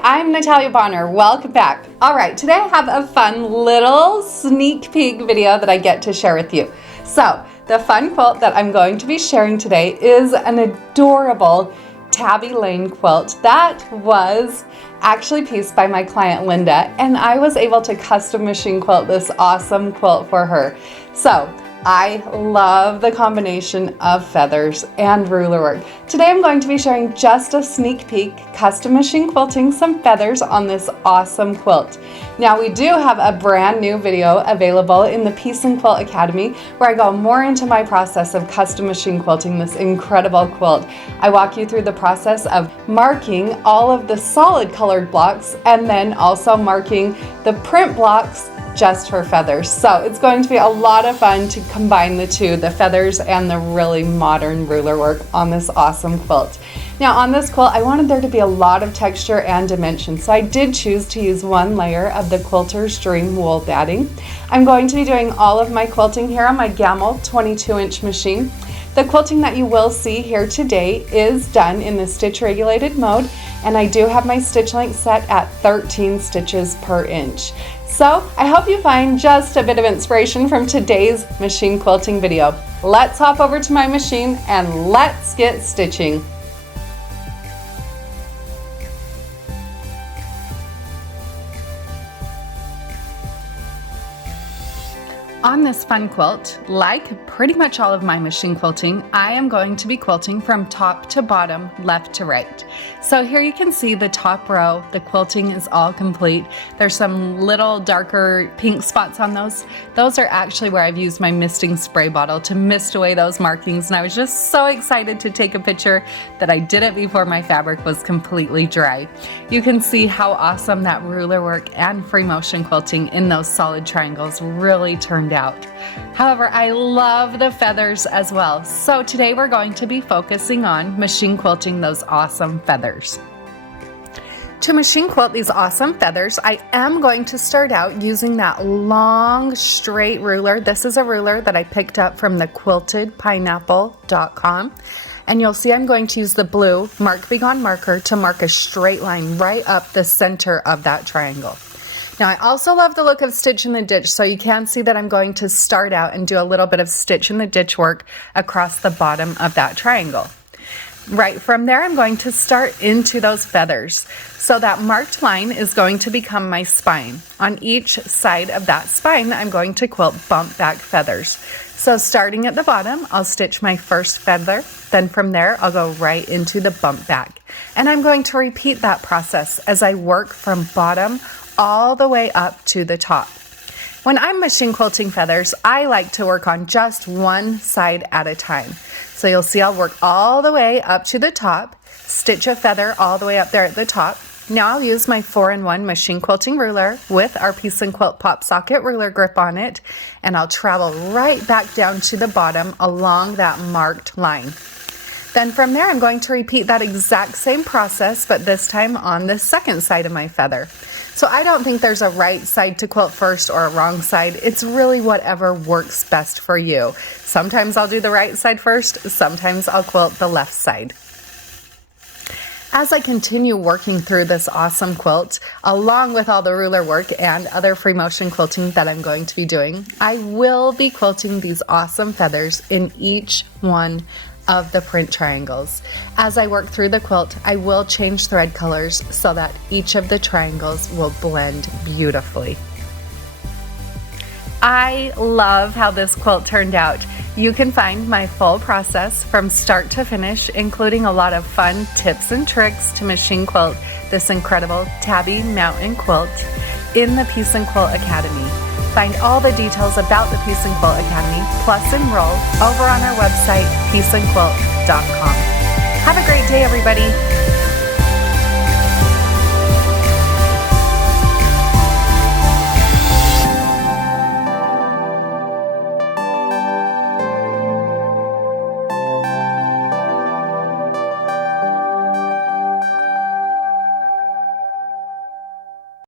Hi, I'm Natalia Bonner. Welcome back. All right, today I have a fun little sneak peek video that I get to share with you. So, the fun quilt that I'm going to be sharing today is an adorable Tabby Lane quilt that was actually pieced by my client Linda, and I was able to custom machine quilt this awesome quilt for her. So, I love the combination of feathers and ruler work. Today I'm going to be sharing just a sneak peek, custom machine quilting some feathers on this awesome quilt. Now we do have a brand new video available in the Piece and Quilt Academy where I go more into my process of custom machine quilting this incredible quilt. I walk you through the process of marking all of the solid colored blocks and then also marking the print blocks just for feathers. So it's going to be a lot of fun to combine the two, the feathers and the really modern ruler work on this awesome quilt. Now on this quilt, I wanted there to be a lot of texture and dimension, so I did choose to use one layer of the Quilter's Dream wool batting. I'm going to be doing all of my quilting here on my Gammill 22-inch machine. The quilting that you will see here today is done in the stitch regulated mode, and I do have my stitch length set at 13 stitches per inch. So I hope you find just a bit of inspiration from today's machine quilting video. Let's hop over to my machine and let's get stitching. On this fun quilt, like pretty much all of my machine quilting, I am going to be quilting from top to bottom, left to right. So here you can see the top row, the quilting is all complete. There's some little darker pink spots on those. Those are actually where I've used my misting spray bottle to mist away those markings, and I was just so excited to take a picture that I did it before my fabric was completely dry. You can see how awesome that ruler work and free motion quilting in those solid triangles really turned out. However, I love the feathers as well. So today we're going to be focusing on machine quilting those awesome feathers. To machine quilt these awesome feathers, I am going to start out using that long straight ruler. This is a ruler that I picked up from the quiltedpineapple.com. And you'll see I'm going to use the blue Mark Be Gone marker to mark a straight line right up the center of that triangle. Now I also love the look of stitch in the ditch, so you can see that I'm going to start out and do a little bit of stitch in the ditch work across the bottom of that triangle. Right from there, I'm going to start into those feathers. So that marked line is going to become my spine. On each side of that spine, I'm going to quilt bump back feathers. So starting at the bottom, I'll stitch my first feather. Then from there, I'll go right into the bump back. And I'm going to repeat that process as I work from bottom all the way up to the top. When I'm machine quilting feathers, I like to work on just one side at a time. So you'll see I'll work all the way up to the top, stitch a feather all the way up there at the top. Now I'll use my 4-in-1 machine quilting ruler with our Piece and Quilt pop socket ruler grip on it, and I'll travel right back down to the bottom along that marked line. Then from there, I'm going to repeat that exact same process, but this time on the second side of my feather. So I don't think there's a right side to quilt first or a wrong side. It's really whatever works best for you. Sometimes I'll do the right side first, sometimes I'll quilt the left side. As I continue working through this awesome quilt, along with all the ruler work and other free motion quilting that I'm going to be doing, I will be quilting these awesome feathers in each one of the print triangles. As I work through the quilt, I will change thread colors so that each of the triangles will blend beautifully. I love how this quilt turned out. You can find my full process from start to finish, including a lot of fun tips and tricks to machine quilt this incredible Tabby Mountain quilt in the Piece and Quilt Academy. Find all the details about the Piece and Quilt Academy, plus enroll over on our website, peaceandquilt.com. Have a great day, everybody.